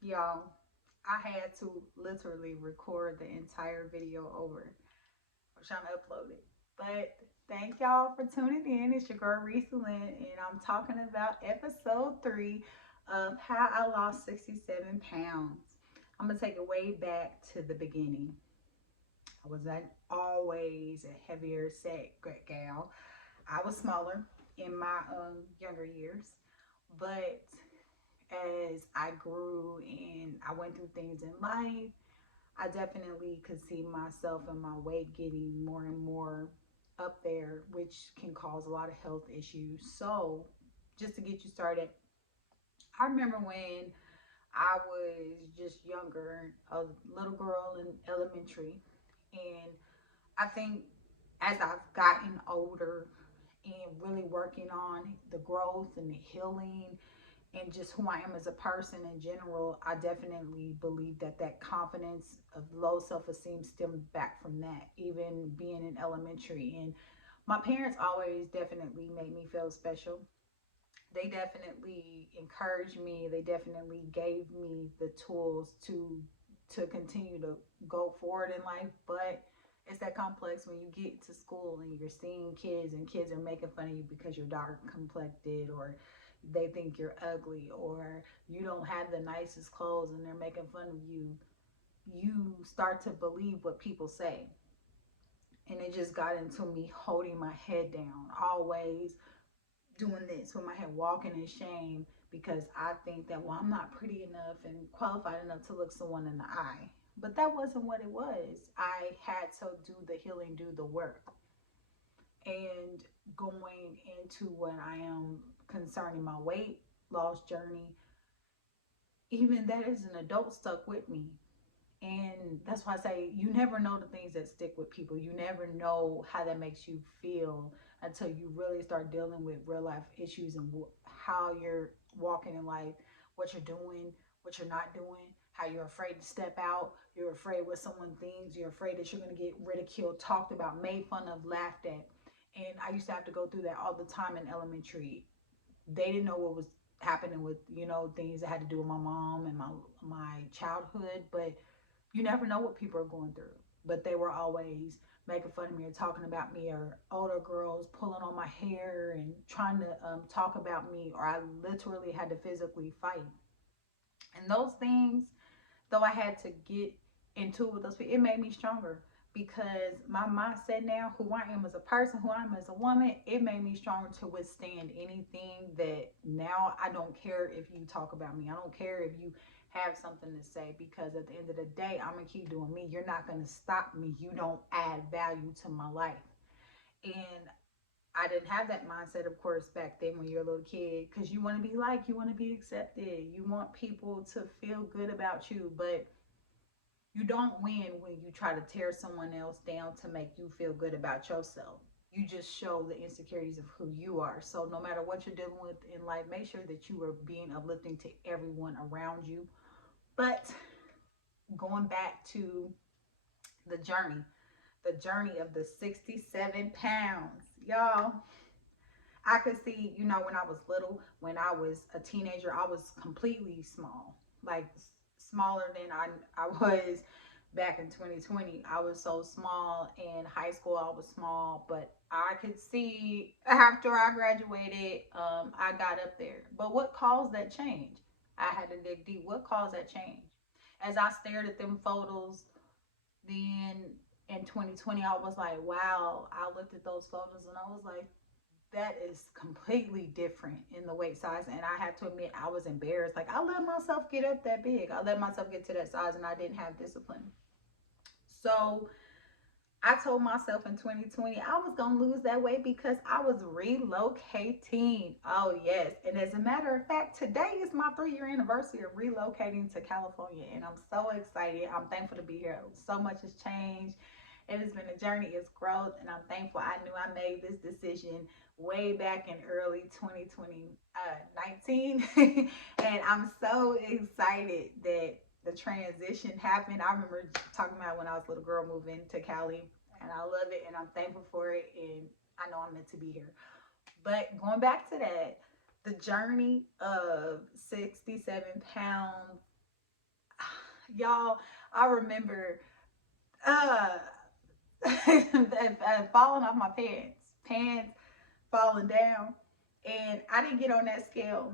Y'all, I had to literally record the entire video over. I'm trying to upload it. But thank y'all for tuning in. It's your girl Reese Lynn, and I'm talking about episode 3 of how I lost 67 pounds. I'm going to take it way back to the beginning. I was not always a heavier set gal. I was smaller in my younger years, but as I grew and I went through things in life, I definitely could see myself and my weight getting more and more up there, which can cause a lot of health issues. So, just to get you started, I remember when I was just younger, a little girl in elementary, and I think as I've gotten older and really working on the growth and the healing and just who I am as a person in general, I definitely believe that that confidence of low self-esteem stemmed back from that, even being in elementary. And my parents always definitely made me feel special. They definitely encouraged me. They definitely gave me the tools to continue to go forward in life. But it's that complex when you get to school and you're seeing kids and kids are making fun of you because you're dark complected, or they think you're ugly, or you don't have the nicest clothes and they're making fun of you. You start to believe what people say. And it just got into me holding my head down, always doing this with my head, walking in shame, because I think that, well, I'm not pretty enough and qualified enough to look someone in the eye. But that wasn't what it was. I had to do the healing, do the work. And going into what I am concerning my weight loss journey, even that as an adult stuck with me. And that's why I say you never know the things that stick with people. You never know how that makes you feel until you really start dealing with real life issues and how you're walking in life, what you're doing, what you're not doing, how you're afraid to step out, you're afraid what someone thinks, you're afraid that you're going to get ridiculed, talked about, made fun of, laughed at. And I used to have to go through that all the time in elementary. They didn't know what was happening with, things that had to do with my mom and my childhood, but you never know what people are going through. But they were always making fun of me or talking about me, or older girls pulling on my hair and trying to talk about me, or I literally had to physically fight. And those things, though I had to get into it with those people, it made me stronger because my mindset now, who I am as a person, who I am as a woman, it made me stronger to withstand anything. That now I don't care if you talk about me. I don't care if you have something to say, because at the end of the day, I'm gonna keep doing me. You're not gonna stop me. You don't add value to my life. And I didn't have that mindset, of course, back then when you're a little kid, because you want to be liked, you want to be accepted, you want people to feel good about you. But you don't win when you try to tear someone else down to make you feel good about yourself. You just show the insecurities of who you are. So no matter what you're dealing with in life, make sure that you are being uplifting to everyone around you. But going back to the journey of the 67 pounds, y'all, I could see, when I was little, when I was a teenager, I was completely small, like smaller than I was back in 2020. I was so small. In high school, I was small, but I could see after I graduated, I got up there. But what caused that change? I had to dig deep. What caused that change? As I stared at them photos, then in 2020, I was like, wow, I looked at those photos and I was like, that is completely different in the weight size. And I have to admit, I was embarrassed. Like, I let myself get up that big, I let myself get to that size, and I didn't have discipline. So I told myself in 2020 I was going to lose that weight because I was relocating. Oh, yes. And as a matter of fact, today is my 3-year anniversary of relocating to California. And I'm so excited. I'm thankful to be here. So much has changed. It has been a journey, it's growth, and I'm thankful. I knew I made this decision way back in early 2020, 19. And I'm so excited that the transition happened. I remember talking about when I was a little girl moving to Cali, and I love it and I'm thankful for it, and I know I'm meant to be here. But going back to that, the journey of 67 pounds Y'all, I remember uh falling off my pants falling down, and I didn't get on that scale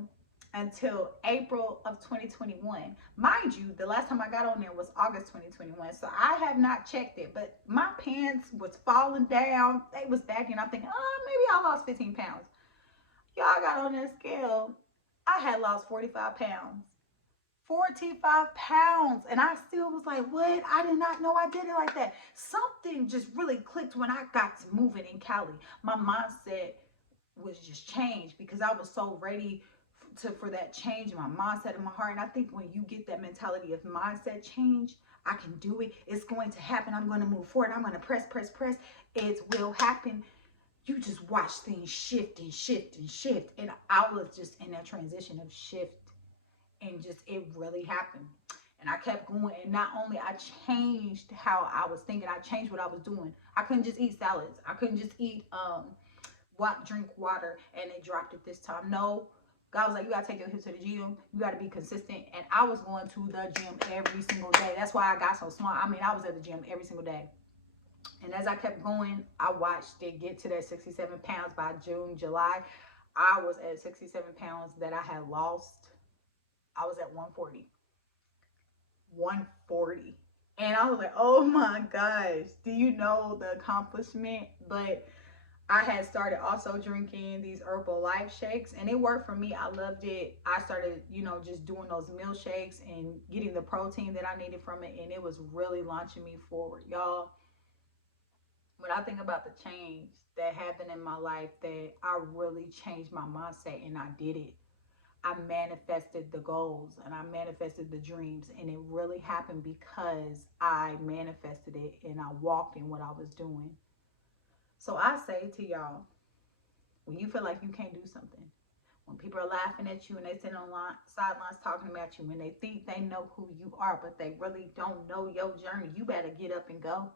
until April of 2021. Mind you, the last time I got on there was August 2021, so I have not checked it, but my pants was falling down, they was bagging. I'm thinking, oh, maybe I lost 15 pounds. Y'all got on that scale, I had lost 45 pounds. 45 pounds. And I still was like, what? I did not know I did it like that. Something just really clicked when I got to moving in Cali. My mindset was just changed because I was so ready for that change in my mindset and my heart. And I think when you get that mentality of mindset change, I can do it. It's going to happen. I'm going to move forward. I'm going to press, press, press. It will happen. You just watch things shift and shift and shift. And I was just in that transition of shift, and just it really happened. And I kept going, and not only I changed how I was thinking, I changed what I was doing. I couldn't just eat salads. I couldn't just eat what drink water and they dropped it this time. No, God was like, you gotta take your hips to the gym. You gotta be consistent. And I was going to the gym every single day. That's why I got so small. I mean, I was at the gym every single day. And as I kept going, I watched it get to that 67 pounds by June, July. I was at 67 pounds that I had lost. I was at 140. 140. And I was like, oh my gosh, do you know the accomplishment? But I had started also drinking these Herbalife shakes, and it worked for me. I loved it. I started, just doing those milkshakes and getting the protein that I needed from it, and it was really launching me forward. Y'all, when I think about the change that happened in my life, that I really changed my mindset and I did it. I manifested the goals and I manifested the dreams, and it really happened because I manifested it and I walked in what I was doing. So I say to y'all, when you feel like you can't do something, when people are laughing at you and they sit on sidelines talking about you, when they think they know who you are, but they really don't know your journey, you better get up and go.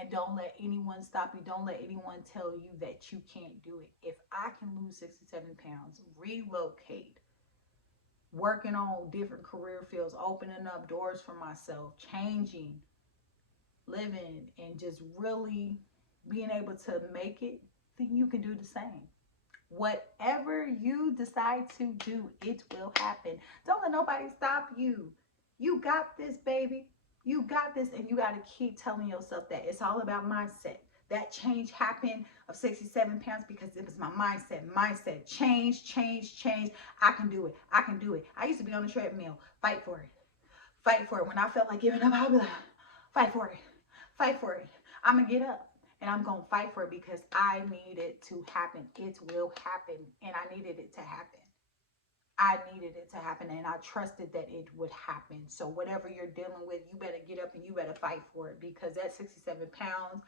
And don't let anyone stop you. Don't let anyone tell you that you can't do it. If I can lose 67 pounds, relocate, working on different career fields, opening up doors for myself, changing, living, and just really being able to make it, then you can do the same. Whatever you decide to do, it will happen. Don't let nobody stop you. You got this, baby. You got this, and you got to keep telling yourself that. It's all about mindset. That change happened of 67 pounds because it was my mindset. Mindset. Change, change, change. I can do it. I can do it. I used to be on the treadmill. Fight for it. Fight for it. When I felt like giving up, I'd be like, fight for it. Fight for it. I'm going to get up. And I'm going to fight for it because I need it to happen. It will happen. And I needed it to happen. I needed it to happen, and I trusted that it would happen. So whatever you're dealing with, you better get up and you better fight for it, because that 67 pounds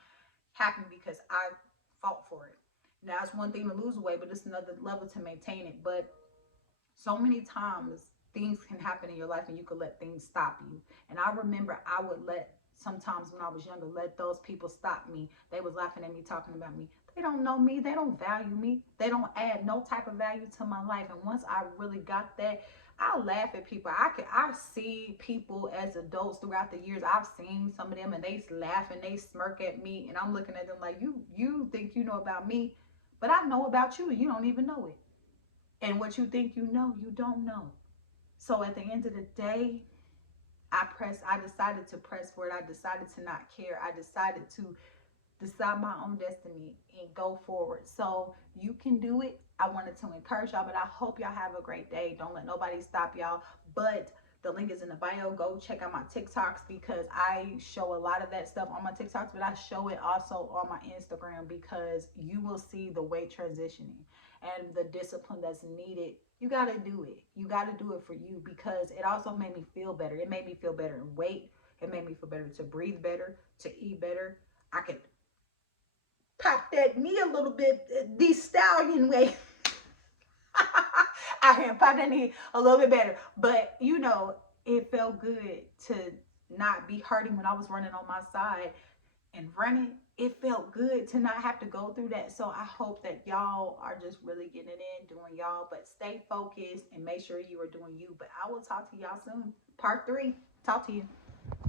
happened because I fought for it. Now, it's one thing to lose weight, but it's another level to maintain it. But so many times things can happen in your life and you could let things stop you. And I remember I would let, sometimes when I was younger, let those people stop me. They was laughing at me, talking about me. They don't know me. They don't value me. They don't add no type of value to my life. And once I really got that, I laugh at people. I see people as adults throughout the years. I've seen some of them and they laugh and they smirk at me, and I'm looking at them like, you think you know about me, but I know about you and you don't even know it. And what you think you know, you don't know. So at the end of the day, I decided to press for it. I decided to not care. I decided to decide my own destiny and go forward. So you can do it. I wanted to encourage y'all, but I hope y'all have a great day. Don't let nobody stop y'all. But the link is in the bio. Go check out my TikToks, because I show a lot of that stuff on my TikToks, but I show it also on my Instagram, because you will see the weight transitioning and the discipline that's needed. You got to do it. You got to do it for you, because it also made me feel better. It made me feel better in weight. It made me feel better to breathe better, to eat better. I could pop that knee a little bit, the stallion way. I can pop that knee a little bit better. But, it felt good to not be hurting when I was running on my side and running. It felt good to not have to go through that. So I hope that y'all are just really getting it in, doing y'all. But stay focused and make sure you are doing you. But I will talk to y'all soon. Part 3. Talk to you.